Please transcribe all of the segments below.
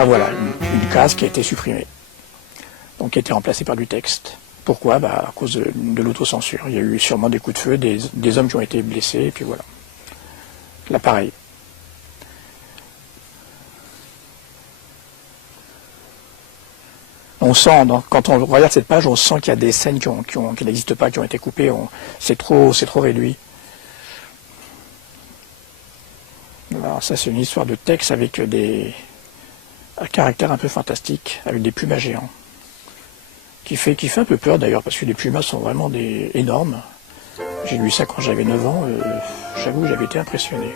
là voilà, une case qui a été supprimée, donc qui a été remplacée par du texte. Pourquoi? À cause de l'autocensure. Il y a eu sûrement des coups de feu, des hommes qui ont été blessés, et puis voilà. Là pareil. On sent, quand on regarde cette page, on sent qu'il y a des scènes qui n'existent pas, qui ont été coupées. C'est trop réduit. Alors ça, c'est une histoire de texte avec un caractère un peu fantastique, avec des pumas géants. Qui fait un peu peur d'ailleurs, parce que les pumas sont vraiment énormes. J'ai lu ça quand j'avais 9 ans, j'avoue, j'avais été impressionné.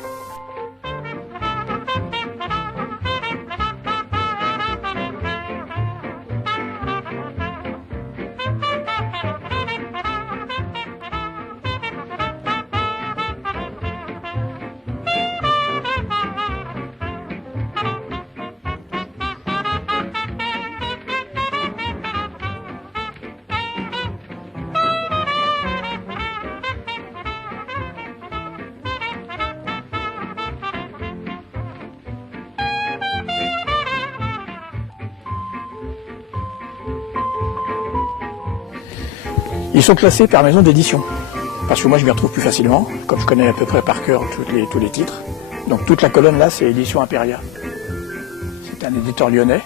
Ils sont classés par maison d'édition, parce que moi je m'y retrouve plus facilement, comme je connais à peu près par cœur tous les titres. Donc toute la colonne là, c'est édition Imperia. C'est un éditeur lyonnais.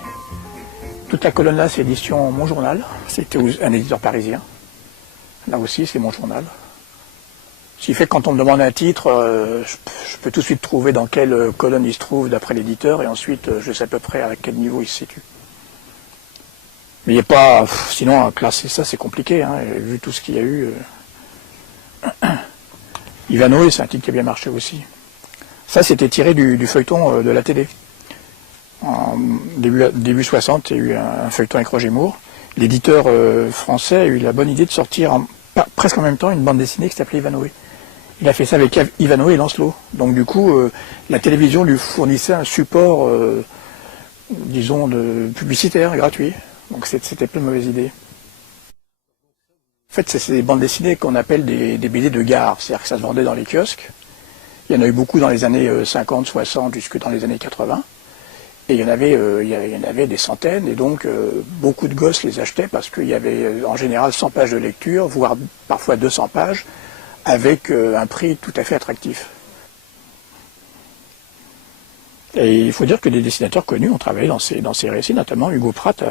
Toute la colonne là, c'est édition Mon Journal. C'était un éditeur parisien. Là aussi, c'est Mon Journal. Ce qui fait que quand on me demande un titre, je peux tout de suite trouver dans quelle colonne il se trouve d'après l'éditeur, et ensuite je sais à peu près à quel niveau il se situe. Mais il n'y a pas... Sinon, classer ça, c'est compliqué, hein, vu tout ce qu'il y a eu. Ivanhoe, c'est un titre qui a bien marché aussi. Ça, c'était tiré du feuilleton de la télé. En début 60, il y a eu un feuilleton avec Roger Moore. L'éditeur français a eu la bonne idée de sortir presque en même temps une bande dessinée qui s'appelait Ivanhoe. Il a fait ça avec Ivanhoe et Lancelot. Donc du coup, la télévision lui fournissait un support, disons, publicitaire, gratuit. Donc c'était pas une mauvaise idée. En fait, c'est des bandes dessinées qu'on appelle des BD de gare. C'est-à-dire que ça se vendait dans les kiosques. Il y en a eu beaucoup dans les années 50, 60, jusque dans les années 80. Et il y en avait des centaines. Et donc, beaucoup de gosses les achetaient parce qu'il y avait en général 100 pages de lecture, voire parfois 200 pages, avec un prix tout à fait attractif. Et il faut dire que des dessinateurs connus ont travaillé dans ces récits, notamment Hugo Pratt,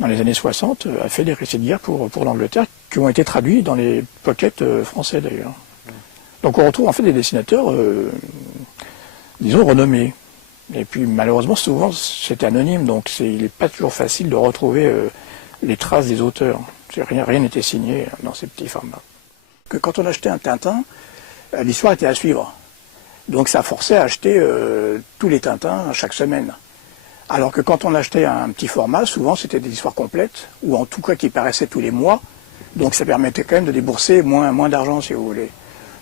dans les années 60, a fait des récits de guerre pour l'Angleterre, qui ont été traduits dans les pockets français d'ailleurs. Donc on retrouve en fait des dessinateurs, disons, renommés. Et puis malheureusement, souvent, c'est anonyme, donc il n'est pas toujours facile de retrouver les traces des auteurs. Rien n'était signé dans ces petits formats. Que quand on achetait un Tintin, l'histoire était à suivre. Donc ça forçait à acheter tous les Tintins chaque semaine. Alors que quand on achetait un petit format, souvent c'était des histoires complètes, ou en tout cas qui paraissaient tous les mois. Donc ça permettait quand même de débourser moins d'argent, si vous voulez.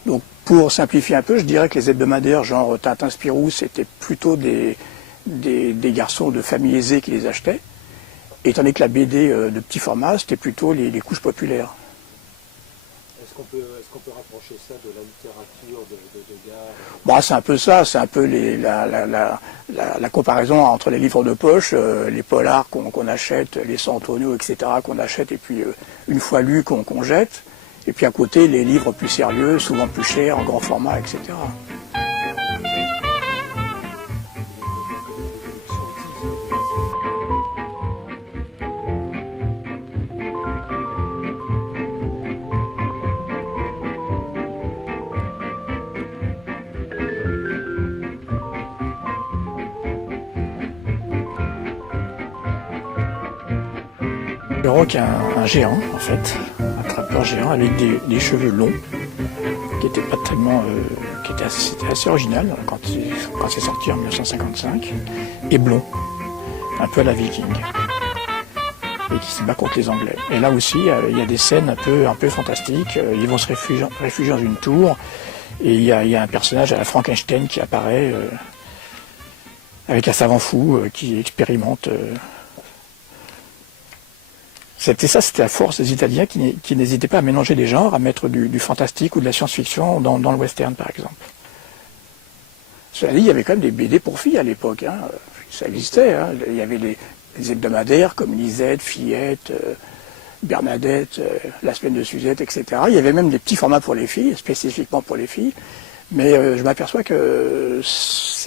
Donc pour simplifier un peu, je dirais que les hebdomadaires genre Tintin Spirou, c'était plutôt des garçons de familles aisées qui les achetaient. Étant donné que la BD de petit format, c'était plutôt les couches populaires. Est-ce qu'on peut rapprocher ça de la littérature de gare? Bon, c'est un peu ça, c'est un peu la comparaison entre les livres de poche, les polars qu'on achète, les Santonio, etc. qu'on achète et puis une fois lus qu'on jette, et puis à côté les livres plus sérieux, souvent plus chers, en grand format, etc. Le roc est un géant, en fait, un trappeur géant avec des cheveux longs, qui était pas tellement, c'était assez original quand c'est sorti en 1955, et blond, un peu à la Viking, et qui se bat contre les Anglais. Et là aussi, il y a des scènes un peu fantastiques. Ils vont se réfugier dans une tour, et il y a un personnage à la Frankenstein qui apparaît avec un savant fou qui expérimente. C'était la force des Italiens qui n'hésitaient pas à mélanger les genres, à mettre du fantastique ou de la science-fiction dans le western, par exemple. Cela dit, il y avait quand même des BD pour filles à l'époque. Hein. Ça existait. Hein. Il y avait les hebdomadaires comme Lisette, Fillette, Bernadette, La Semaine de Suzette, etc. Il y avait même des petits formats pour les filles, spécifiquement pour les filles. Mais je m'aperçois que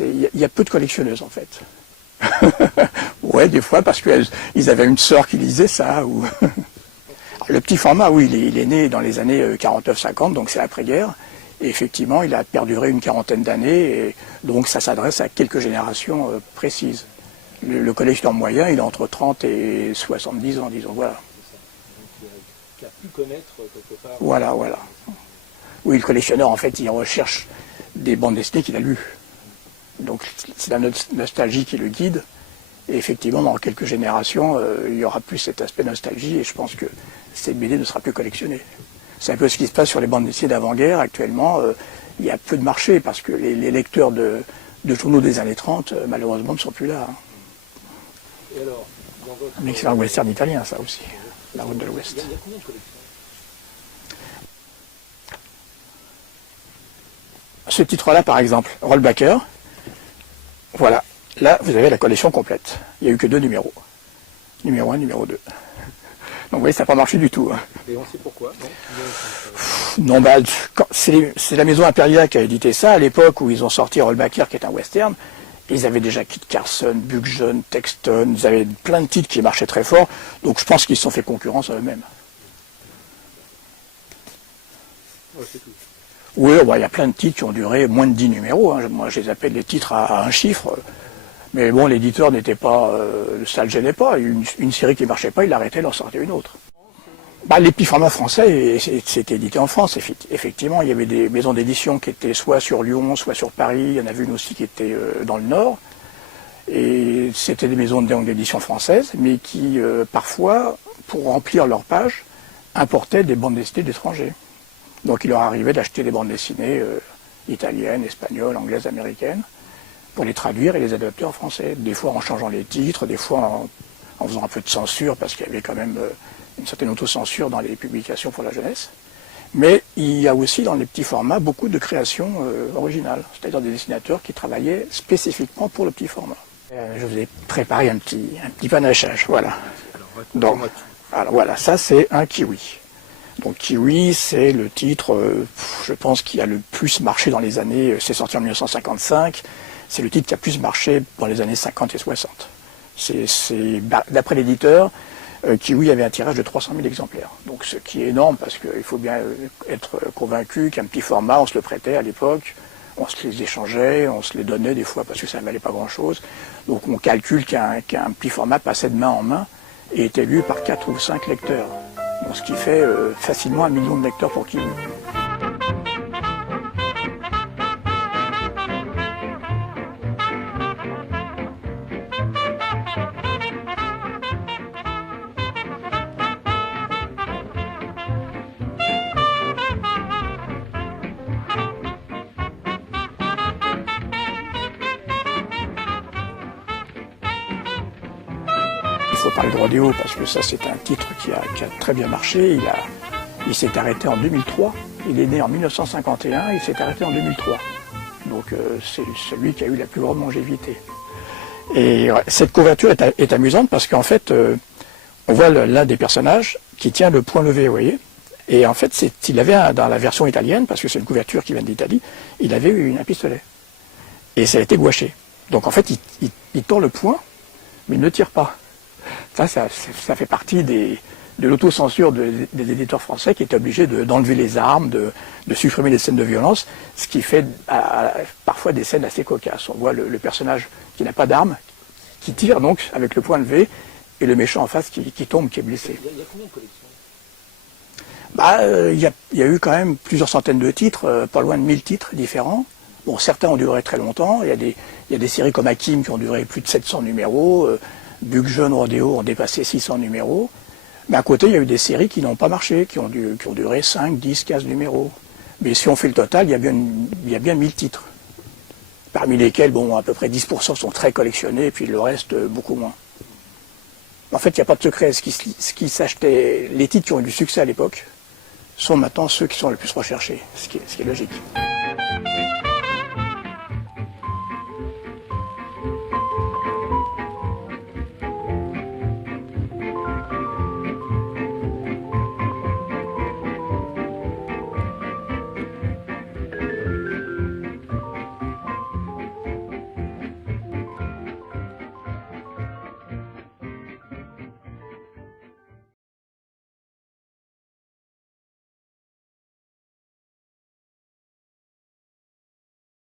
il y a peu de collectionneuses en fait. Ouais, des fois parce qu'ils avaient une sœur qui lisait ça. Ou le petit format, oui, il est né dans les années 49-50, donc c'est l'après-guerre. Et effectivement, il a perduré une quarantaine d'années, et donc ça s'adresse à quelques générations précises. Le collectionneur moyen, il est entre 30 et 70 ans, disons, voilà. Donc, qui a pu connaître quelque part. Voilà. Oui, le collectionneur, en fait, il recherche des bandes dessinées qu'il a lues. Donc c'est la nostalgie qui le guide. Et effectivement, dans quelques générations, il y aura plus cet aspect nostalgie, et je pense que cette BD ne sera plus collectionnée. C'est un peu ce qui se passe sur les bandes dessinées d'avant-guerre. Actuellement, il y a peu de marché, parce que les lecteurs de journaux des années 30, malheureusement, ne sont plus là. Hein. Et alors, dans votre... Un excellent western italien, ça aussi. La route de l'Ouest. Il y a combien de collections? Ce titre-là, par exemple, Rollbacker, voilà. Là, vous avez la collection complète. Il n'y a eu que 2 numéros. Numéro 1, numéro 2. Donc vous voyez, ça n'a pas marché du tout. Hein. Et on sait pourquoi, Non, bah, c'est la maison Imperia qui a édité ça, à l'époque où ils ont sorti Rollbacker, qui est un western. Ils avaient déjà Kit Carson, Buck John, Texton, ils avaient plein de titres qui marchaient très fort, donc je pense qu'ils se sont fait concurrence à eux-mêmes. Ouais, c'est tout. Oui, il y a plein de titres qui ont duré moins de 10 numéros. Hein. Moi, je les appelle les titres à un chiffre. Mais bon, l'éditeur n'était pas... ça ne le gênait pas. Une série qui ne marchait pas, il l'arrêtait, il en sortait une autre. Bah, les petits formats français, c'était édité en France, effectivement. Il y avait des maisons d'édition qui étaient soit sur Lyon, soit sur Paris. Il y en avait une aussi qui était dans le Nord. Et c'était des maisons d'édition françaises, mais qui, parfois, pour remplir leurs pages, importaient des bandes dessinées d'étrangers. Donc il leur arrivait d'acheter des bandes dessinées italiennes, espagnoles, anglaises, américaines, pour les traduire et les adapter en français. Des fois en changeant les titres, des fois en faisant un peu de censure, parce qu'il y avait quand même une certaine autocensure dans les publications pour la jeunesse. Mais il y a aussi dans les petits formats beaucoup de créations originales, c'est-à-dire des dessinateurs qui travaillaient spécifiquement pour le petit format. Je vous ai préparé un petit panachage, voilà. Donc, alors voilà, ça c'est un kiwi. Donc Kiwi, c'est le titre, je pense, qui a le plus marché dans les années, c'est sorti en 1955, c'est le titre qui a plus marché dans les années 50 et 60. D'après l'éditeur, Kiwi avait un tirage de 300 000 exemplaires. Donc ce qui est énorme, parce qu'il faut bien être convaincu qu'un petit format, on se le prêtait à l'époque, on se les échangeait, on se les donnait des fois parce que ça ne valait pas grand-chose. Donc on calcule qu'un petit format passait de main en main et était lu par 4 ou 5 lecteurs. Donc, ce qui fait facilement 1 million de lecteurs pour Kiwi. Il faut parler de rodéo parce que ça c'est un titre qui a très bien marché. Il s'est arrêté en 2003. Il est né en 1951, il s'est arrêté en 2003. Donc c'est celui qui a eu la plus grande longévité. Et cette couverture est amusante parce qu'en fait, on voit l'un des personnages qui tient le poing levé, vous voyez. Et en fait, il avait dans la version italienne, parce que c'est une couverture qui vient d'Italie, il avait eu un pistolet. Et ça a été gouaché. Donc en fait, il tord le poing, mais il ne tire pas. Ça fait partie de l'autocensure des éditeurs français qui étaient obligés d'enlever les armes, de supprimer les scènes de violence, ce qui fait parfois des scènes assez cocasses. On voit le personnage qui n'a pas d'arme, qui tire donc avec le poing levé, et le méchant en face qui tombe, qui est blessé. Il y a combien de collections? Il y a eu quand même plusieurs centaines de titres, pas loin de 1000 titres différents. Bon, certains ont duré très longtemps. Il y a des séries comme Hakim qui ont duré plus de 700 numéros. Buck John, Rodéo ont dépassé 600 numéros. Mais à côté, il y a eu des séries qui n'ont pas marché, qui ont duré 5, 10, 15 numéros. Mais si on fait le total, il y a bien 1000 titres. Parmi lesquels, bon, à peu près 10% sont très collectionnés, et puis le reste, beaucoup moins. En fait, il n'y a pas de secret. Ce qui s'achetait, les titres qui ont eu du succès à l'époque, sont maintenant ceux qui sont les plus recherchés, ce qui est logique.